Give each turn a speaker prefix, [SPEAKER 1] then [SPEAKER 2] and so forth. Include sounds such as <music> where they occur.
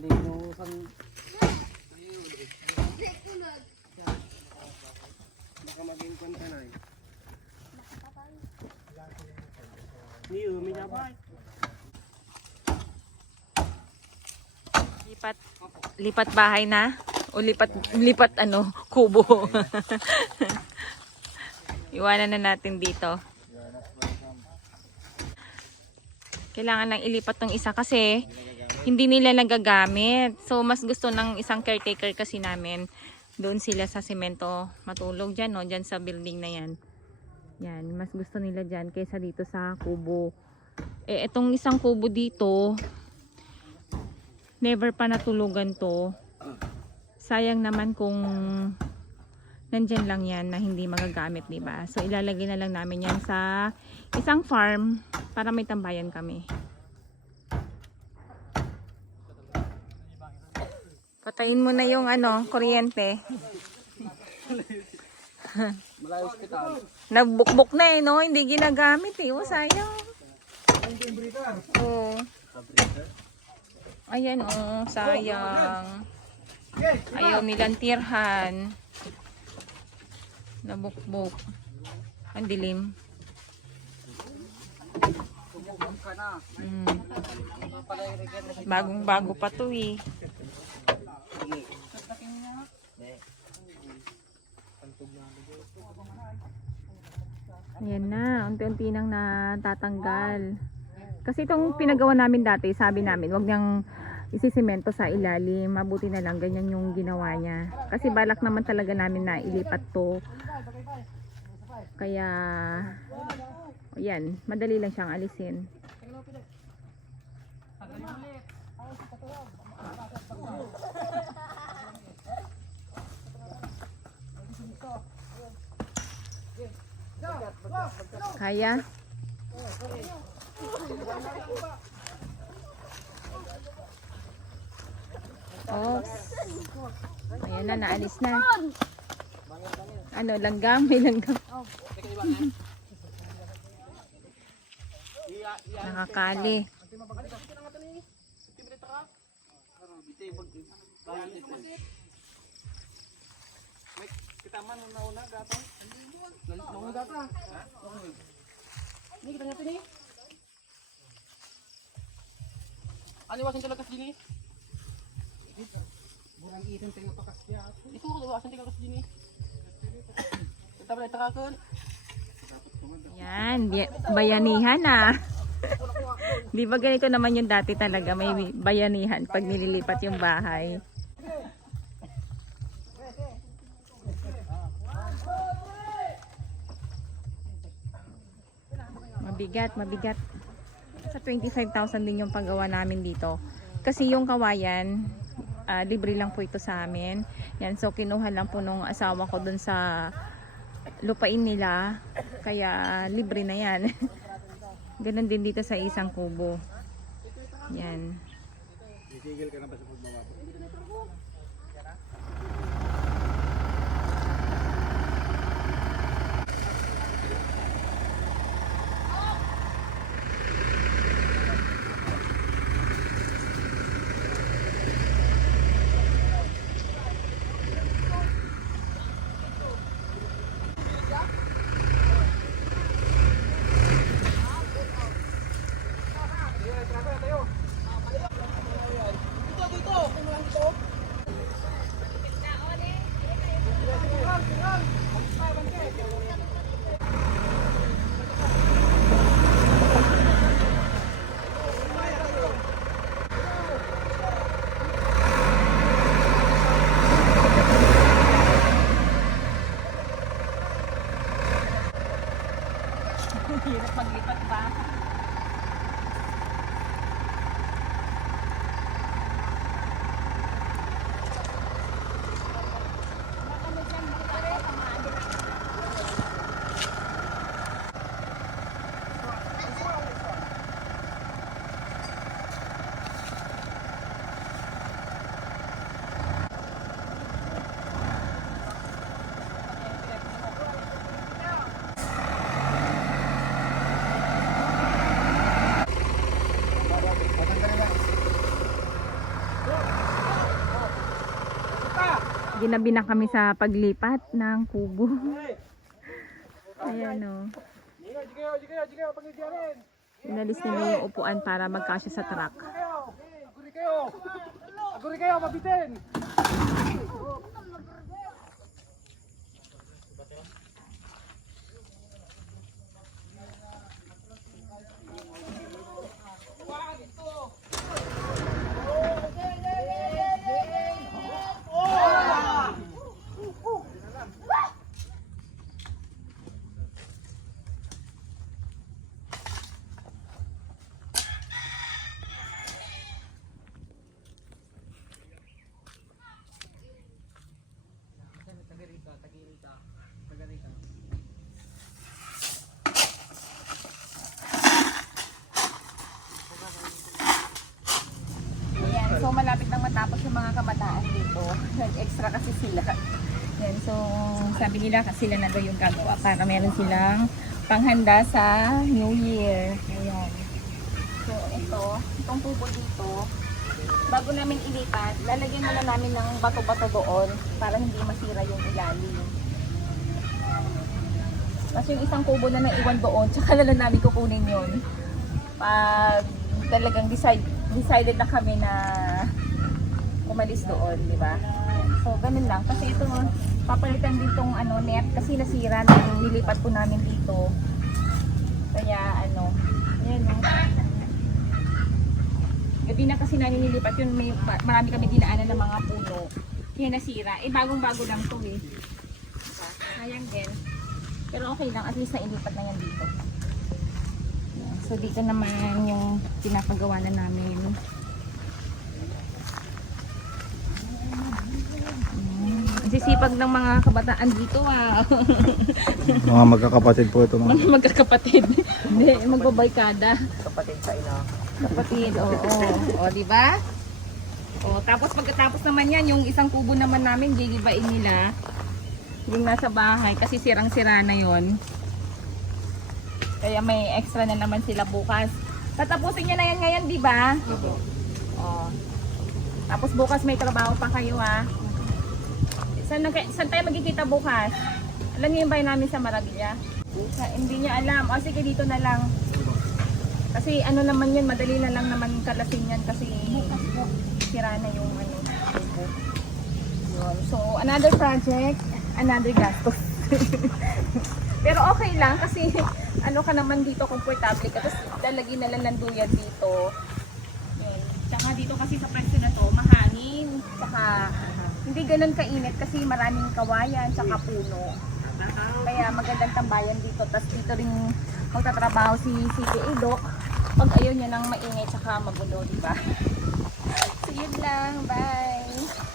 [SPEAKER 1] hindi inuusan. Baka maging kwanta na eh. Hindi. Lipat, lipat bahay na? O lipat, lipat ano, kubo. <laughs> Iwanan na natin dito. Kailangan nang ilipat ng isa kasi hindi nila nagagamit. So, mas gusto ng isang caretaker kasi namin. Doon sila sa semento matulog dyan, no? Dyan sa building na yan. Yan, mas gusto nila dyan kaysa dito sa kubo. Eh, itong isang kubo dito, never pa natulugan to. Sayang naman kung nandyan lang yan na hindi magagamit, ba? So, ilalagay na lang namin yan sa isang farm para may tambayan kami. Patayin mo na yung ano, kuryente.
[SPEAKER 2] Malayo hospital.
[SPEAKER 1] Nagbukbok na eh, no? Hindi ginagamit eh. Oh, sayang. Oo. Ayan, oh, sayang. Ayaw nilang tirhan. Nabukbok. Ang dilim. Mm.
[SPEAKER 2] Pala yung regyan na
[SPEAKER 1] Bagong bago pa to eh. Ayan na, unti-unti nang natatanggal. Kasi itong pinagawa namin dati, sabi namin, wag niyang isisimento sa ilalim. Mabuti na lang, ganyan yung ginawa niya. Kasi balak naman talaga namin na ilipat to. Kaya, ayan, madali lang siyang alisin. Kaya? Oops. Ayan na, naalis na. Ano, langgam? May langgam. Nakakali.
[SPEAKER 2] Kita man na una gato. Nauna gata. Ini kita ngatin ni. Ano wasin talaga sini? Burang itin tinggal pakas dia. Itu wasin kas sini. Kita boleh terakan.
[SPEAKER 1] Yan, bayanihan ah. <laughs> Di ba ganito naman yung dati talaga, may bayanihan pag nililipat yung bahay. Mabigat, mabigat. Sa 25,000 din yung paggawa namin dito. Kasi yung kawayan, ah, libre lang po ito sa amin. Yan, so kinuha lang po nung asawa ko dun sa lupain nila. Kaya libre na yan. <laughs> Ganon din dito sa isang kubo. Yan.
[SPEAKER 2] Titigil ka na ba sa pagbaba?
[SPEAKER 1] Hirap maglipat ba? Ginabi na kami sa paglipat ng kubo. Ayan o.
[SPEAKER 2] Rin.
[SPEAKER 1] Inalis nila yung upuan para magkasya sa truck.
[SPEAKER 2] Aguri kayo! Aguri kayo, mabitin!
[SPEAKER 1] Ayan, so malapit nang matapos yung mga kabataan dito. Nag-extra kasi sila. Yan, so sabi nila kasi sila na daw yung gagawa para meron silang panghanda sa New Year. Ayan. So ito, itong tubo dito, bago namin ilipat, lalagyan muna namin ng bato-bato doon para hindi masira yung ilalim. Kasi yung isang kubo na naiwan doon, <laughs> tsaka na lang namin kukunin yun. Pag talagang decide, decided na kami na umalis doon, di ba? So, ganun lang. Kasi ito, papalitan din tong ano, net kasi nasira nung nilipat po namin dito. Kaya, ano, ayan o. Gabi na kasi namin nilipat yun, may, ma- marami kami dinaanan ng mga puno. Kaya nasira. Eh, bagong-bago lang to eh. Diba? Sayang din. Pero okay lang, at least nailipat na yan dito. So dito naman yung pinapagawa na namin. Ang Sisipag ng mga kabataan dito ah. <laughs>
[SPEAKER 3] Mga magkakapatid po ito mga.
[SPEAKER 1] mga magkakapatid. Hindi, magbabarkada.
[SPEAKER 2] Kapatid sa ina.
[SPEAKER 1] Kapatid, oo. O, di ba? O, tapos pagkatapos naman yan, yung isang kubo naman namin, gigibain nila. Yung nasa bahay, kasi sirang-sira na yon. Kaya may extra na naman sila bukas. Tatapusin niya na yan ngayon, di ba? O. Tapos bukas may trabaho pa kayo, ha? Saan, saan tayo magkikita bukas? Alam niyo yung bahay namin sa Marabilla? Sa, hindi niya alam. O, sige, dito na lang. Kasi ano naman yun, madali na lang naman kalasin yan kasi sira na yung ano. Yun. So, another project, another gastos. <laughs> Pero okay lang kasi ano ka naman dito, komportable ka. Tapos lalagyan na lang ng dito. Yun. Tsaka dito kasi sa pwesto na to, mahangin. Tsaka hindi ganun kainit kasi maraming kawayan, tsaka puno. Kaya magandang tambayan dito. Tapos dito rin magtatrabaho si CPA Doc. Pag ayaw niya ng maingay tsaka magulo, di ba? <laughs> So lang. Bye!